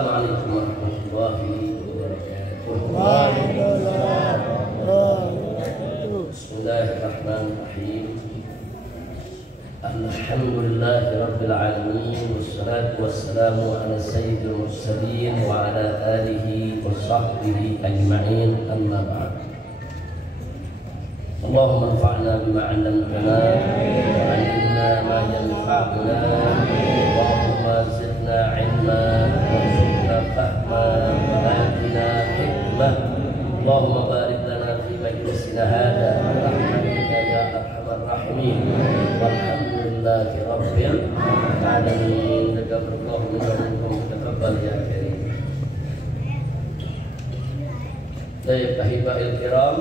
Assalamualaikum warahmatullahi wabarakatuh. Waalaikumsalam. Bismillahirrahmanirrahim. Alhamdulillahi rabbil alamin, wassalatu wassalamu ala sayyidil mursalin wa ala alihi wa sahbihi ajma'in, amma ba'd. Allahumma anfa'na bima 'allamtana wa 'allimna ma yanfa'una, Allahumma zidna 'ilma warzuqna fahma wa atina hikmah. Allahumma barik lana fi majlisina hadha bi rahmatika ya arhamar rahimin. Walhamdulillahi rabbil alamin. Taqabbalallahu minkum taqabbal ya karim. Baik, ahibahil kiram,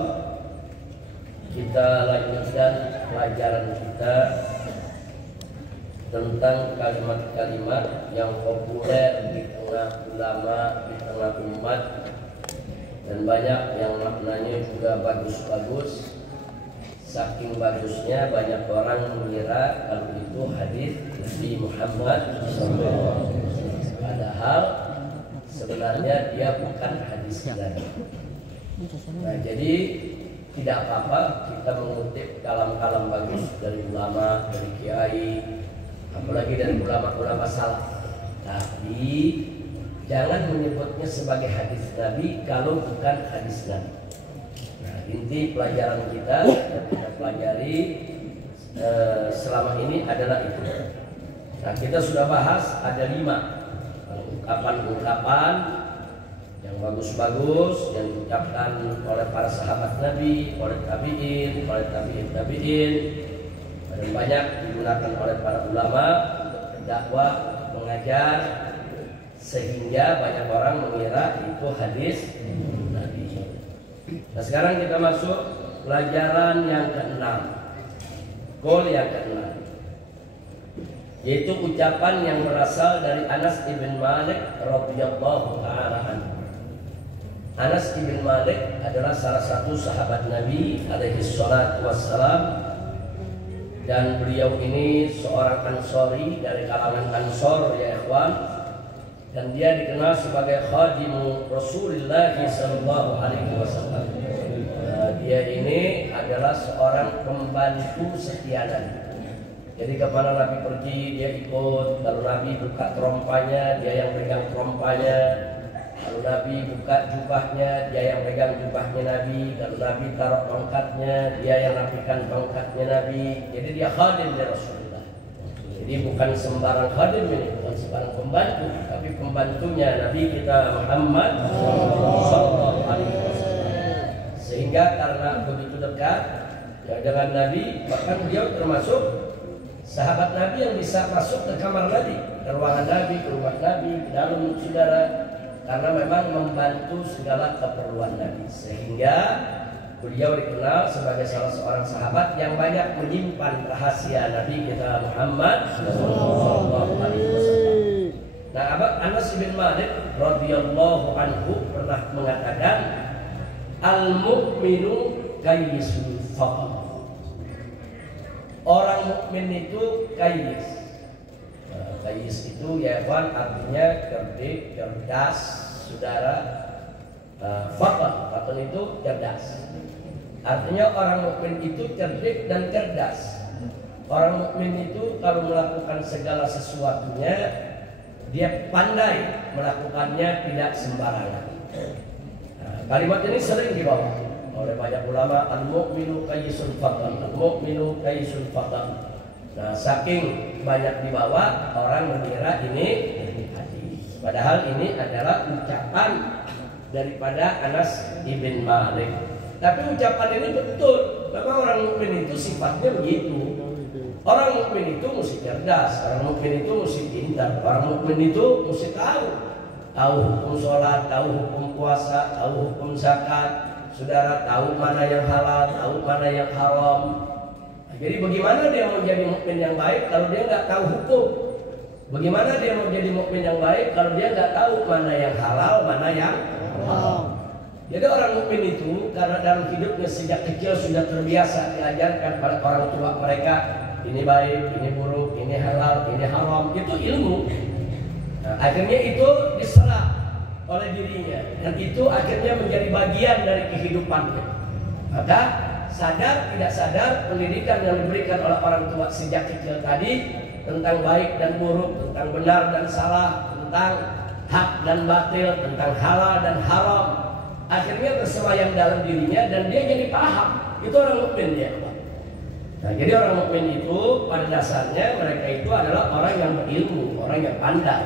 kita lanjutkan pelajaran kita tentang kalimat-kalimat yang populer di tengah ulama, di tengah umat, dan banyak yang maknanya juga bagus-bagus. Saking bagusnya banyak orang mengira kalau itu hadis Nabi Muhammad SAW. Padahal sebenarnya dia bukan hadis Nabi. Nah, jadi tidak apa-apa kita mengutip kalam-kalam bagus dari ulama, dari kiai, apalagi dari ulama-ulama salaf. Tapi jangan menyebutnya sebagai hadis Nabi kalau bukan hadis Nabi. Nah, inti pelajaran kita yang kita pelajari selama ini adalah itu. Nah, kita sudah bahas ada 5 ungkapan-ungkapan yang bagus-bagus yang diucapkan oleh para sahabat Nabi, oleh tabi'in, oleh tabi'in, dan banyak digunakan oleh para ulama untuk berdakwah, mengajar, sehingga banyak orang mengira itu hadis Nabi. Nah, sekarang kita masuk pelajaran yang ke-6, goal yang ke-6, yaitu ucapan yang berasal dari Anas ibn Malik radhiyallahu ta'ala anhu. Anas ibn Malik adalah salah satu sahabat Nabi alaihi salatu wassalam, dan beliau ini seorang Ansori dari kalangan Ansor, ya ikhwan, dan dia dikenal sebagai khadimu Rasulullah sallallahu alaihi wasallam. Dia ini adalah seorang pembantu setia Nabi. Jadi kemana Nabi pergi dia ikut. Kalau Nabi buka terompanya dia yang pegang terompanya. Kalau Nabi buka jubahnya dia yang pegang jubahnya Nabi. Kalau Nabi taruh pangkatnya dia yang rapikan pangkatnya Nabi. Jadi dia khadim dari Rasulullah. Jadi bukan sembarang khadim ini, bukan sembarang pembantu, tapi pembantunya Nabi kita Muhammad sallallahu alaihi wasallam. Sehingga karena begitu dekat dengan Nabi, bahkan beliau termasuk sahabat Nabi yang bisa masuk ke kamar Nabi, ke ruangan Nabi, ke rumah Nabi, ke dalam saudara, karena memang membantu segala keperluan Nabi. Sehingga beliau dikenal sebagai salah seorang sahabat yang banyak menyimpan rahasia Nabi kita Muhammad sallallahu alaihi wasallam. Nah, Anas bin Malik radhiyallahu anhu pernah mengatakan, al-mu'minu kayyisul faqih. Orang mukmin itu kayyis. Kayyis itu ya kawan, artinya cerdik, cerdas, saudara. Faqih itu cerdas. Artinya orang mukmin itu cerdik dan cerdas. Orang mukmin itu kalau melakukan segala sesuatunya dia pandai melakukannya, tidak sembarangan. Kalimat ini sering dibawa oleh banyak ulama, al-mu'minu kayyisul faqih, al-mu'minu kayyisul faqih. Nah, saking banyak dibawa, orang mengira ini hadis. Padahal ini adalah ucapan daripada Anas ibn Malik. Tapi ucapan ini betul. Memang orang mukmin itu sifatnya begitu. Orang mukmin itu mesti cerdas, orang mukmin itu mesti pintar, orang mukmin itu mesti tahu hukum sholat, tahu hukum puasa, tahu hukum zakat, saudara, tahu mana yang halal, tahu mana yang haram. Jadi bagaimana dia mau jadi mukmin yang baik kalau dia nggak tahu hukum? Bagaimana dia mau jadi mukmin yang baik kalau dia nggak tahu mana yang halal, mana yang haram? Jadi orang mukmin itu karena dalam hidupnya sejak kecil sudah terbiasa diajarkan pada orang tua mereka, ini baik, ini buruk, ini halal, ini haram, itu ilmu. Nah, akhirnya itu diserap oleh dirinya, dan itu akhirnya menjadi bagian dari kehidupannya. Maka sadar tidak sadar, pendidikan yang diberikan oleh orang tua sejak kecil tadi tentang baik dan buruk, tentang benar dan salah, tentang hak dan batil, tentang halal dan haram, akhirnya bersemayam dalam dirinya dan dia jadi paham. Itu orang mukmin dia. Nah, jadi orang mukmin itu pada dasarnya mereka itu adalah orang yang berilmu, orang yang pandai.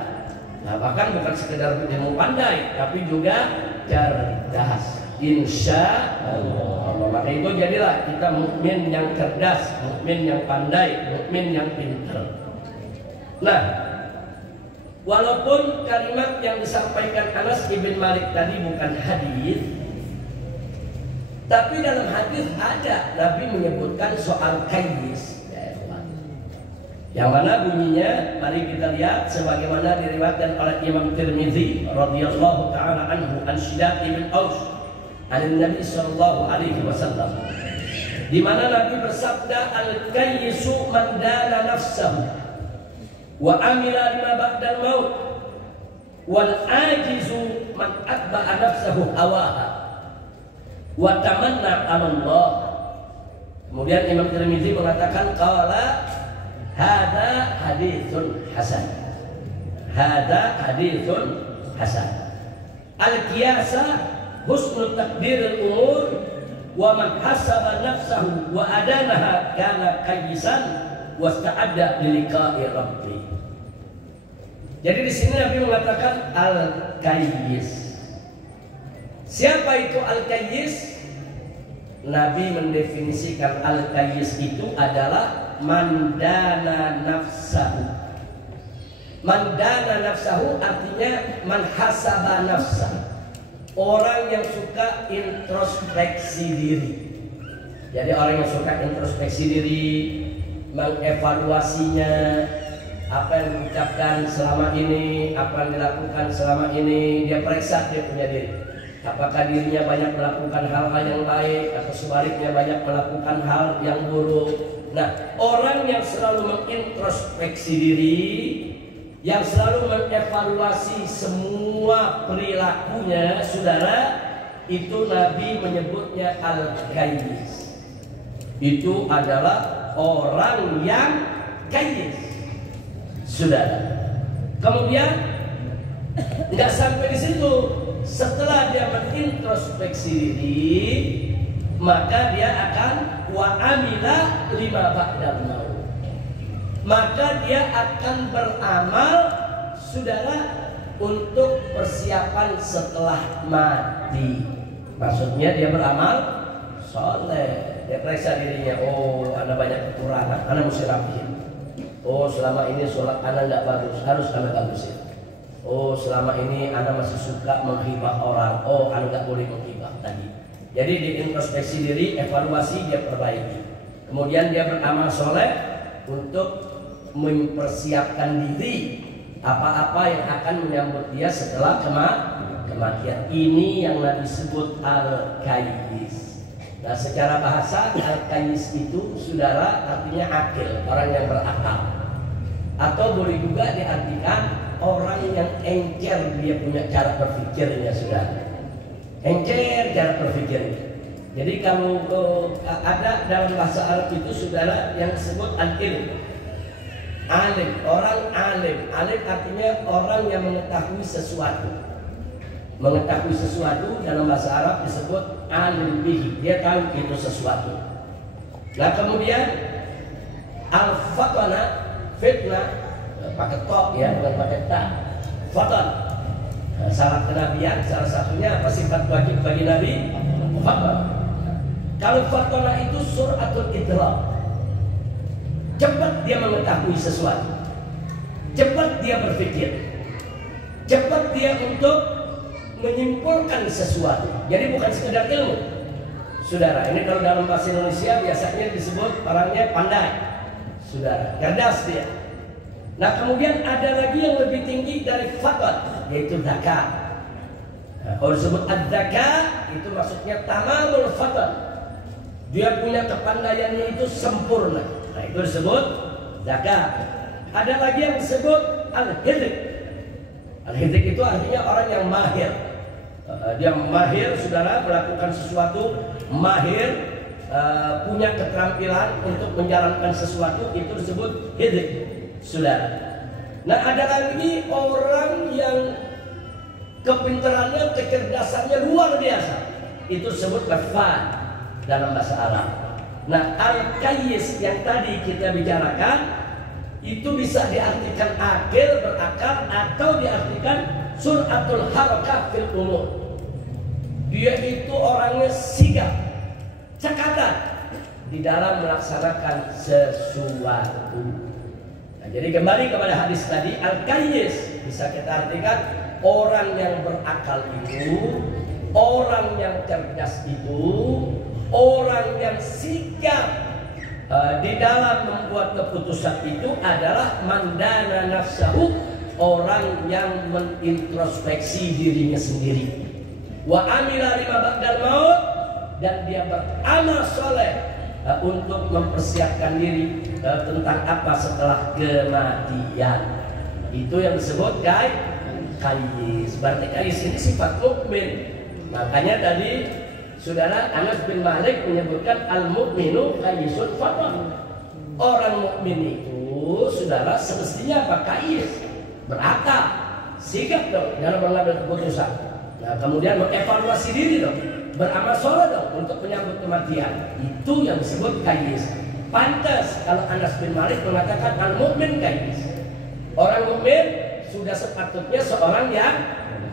Nah, bahkan bukan sekedar ilmu pandai, tapi juga cerdas. Insya Allah. Maka itu jadilah kita mukmin yang cerdas, mukmin yang pandai, mukmin yang pintar. Nah, walaupun kalimat yang disampaikan Anas ibn Malik tadi bukan hadis, tapi dalam hadis ada Nabi menyebutkan soal kayyis. Yang mana bunyinya, mari kita lihat sebagaimana diriwayatkan oleh Imam Tirmidzi radhiyallahu taala anhu an Shiddad ibn Aus an Nabi sallallahu alaihi wasallam, di mana Nabi bersabda, al-kayyisu man dana nafsahu wa amila lima ba'dal maut wal ajizu man atba'a nafsahu hawaha wa tamanna 'ala Allah. Kemudian Imam Tirmidzi mengatakan qala hadza haditsun hasan. Hadza haditsun hasan. Al-qiyasa husnul takdiril umur wa man hasaba nafsahu wa adanaha kana qayyisan wasta'adda biliqa'i rabbi. Jadi di sini Nabi mengatakan al-kayyis. Siapa itu al-kayyis? Nabi mendefinisikan al-kayyis itu adalah mandana nafsahu. Mandana nafsahu artinya manhasaba nafsahu. Orang yang suka introspeksi diri. Jadi orang yang suka introspeksi diri, mengevaluasinya, apa yang diucapkan selama ini, apa yang dilakukan selama ini, dia periksa dia punya diri. Apakah dirinya banyak melakukan hal-hal yang baik atau sebaliknya banyak melakukan hal yang buruk. Nah, orang yang selalu mengintrospeksi diri, yang selalu mengevaluasi semua perilakunya, saudara, itu Nabi menyebutnya al-kayyis. Itu adalah orang yang kayyis, saudara. Kemudian nggak sampai di situ. Setelah dia mengintrospeksi diri, maka dia akan wa amila lima ba'dal maut. Maka dia akan beramal, saudara, untuk persiapan setelah mati. Maksudnya dia beramal soleh. Dia periksa dirinya. Oh, ana banyak kekurangan, ana mesti rapihin. Oh, selama ini sholat ana nggak bagus, harus ana bagusin. Oh, selama ini ana masih suka menghibah orang. Oh, ana nggak boleh menghibah tadi. Jadi diintrospeksi diri, evaluasi, dia perbaiki. Kemudian dia beramal soleh untuk mempersiapkan diri apa-apa yang akan menyambut dia setelah kematian. Ini yang Nabi sebut al-kayyis. Nah, secara bahasa al-kayyis itu, saudara, artinya akil, orang yang berakal. Atau boleh juga diartikan orang yang encer dia punya cara berpikirnya, saudara. Encer cara berpikirnya. Jadi kalau ada dalam bahasa Arab itu, saudara, yang disebut al-ilm. Alim, orang alim. Alim artinya orang yang mengetahui sesuatu. Mengetahui sesuatu dalam bahasa Arab disebut alim bihi. Dia tahu itu sesuatu. Nah, kemudian al-fatwana, fitnah, pakai tok ya, bukan pakai ta. Fatan. Syarat kenabian salah satunya apa, sifat wajib bagi Nabi? Fatwa. Kalau fatwa itu suratul idrak. Cepat dia mengetahui sesuatu. Cepat dia berpikir. Cepat dia untuk menyimpulkan sesuatu. Jadi bukan sekedar ilmu. Saudara, ini kalau dalam bahasa Indonesia biasanya disebut orangnya pandai. Saudara, cerdas dia. Nah, kemudian ada lagi yang lebih tinggi dari fatwa, yaitu zakat. Nah, kalau disebut az-zakat itu maksudnya tamamul fatwa. Dia punya kepandaiannya itu sempurna. Nah, itu disebut zakat. Ada lagi yang disebut al-hilm. Al-hidik itu artinya orang yang mahir. Dia mahir, saudara, melakukan sesuatu, mahir, punya keterampilan untuk menjalankan sesuatu, itu disebut hidik, saudara. Nah, ada lagi orang yang kepintarannya, kecerdasannya luar biasa, itu disebut lafaz dalam bahasa Arab. Nah, al-qayyis yang tadi kita bicarakan itu bisa diartikan akil, berakal, atau diartikan suratul harakah fil umur. Dia itu orangnya sigap, cekatan di dalam melaksanakan sesuatu. Nah, jadi kembali kepada hadis tadi, al-qayyis bisa kita artikan orang yang berakal itu, orang yang cerdas itu, orang yang sigap di dalam membuat keputusan itu adalah mandana nafsahu, orang yang menintrospeksi dirinya sendiri. Wa amila lima ba'dal maut, dan dia beramal soleh untuk mempersiapkan diri tentang apa setelah kematian. Itu yang disebut qayyis. Berarti qayyis ini sifat mukmin. Makanya tadi saudara Anas bin Malik menyebutkan al-mu'minu qayyisun faqih. Orang mukmin itu, saudara, semestinya apa? Qayyis, berakal, sigap dong dalam mengambil keputusan. Nah, kemudian mengevaluasi diri dong, beramal soleh dong untuk menyambut kematian. Itu yang disebut qayyis. Pantas kalau Anas bin Malik mengatakan al-mu'min qayyis. Orang mukmin sudah sepatutnya seorang yang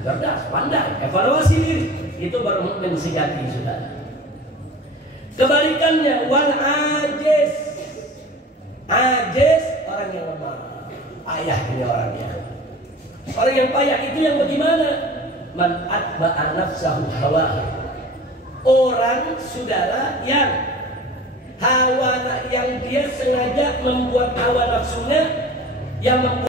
cerdas, pandai, evaluasi diri. Itu baru mukmin sejati, saudara. Kebalikannya, wal ajiz. Ajiz, orang yang lemah, payah ini orangnya. Orang yang payah itu yang bagaimana? Man atba'a nafsahu hawa. Orang, saudara, yang hawa, yang dia sengaja membuat hawa nafsunya yang membuat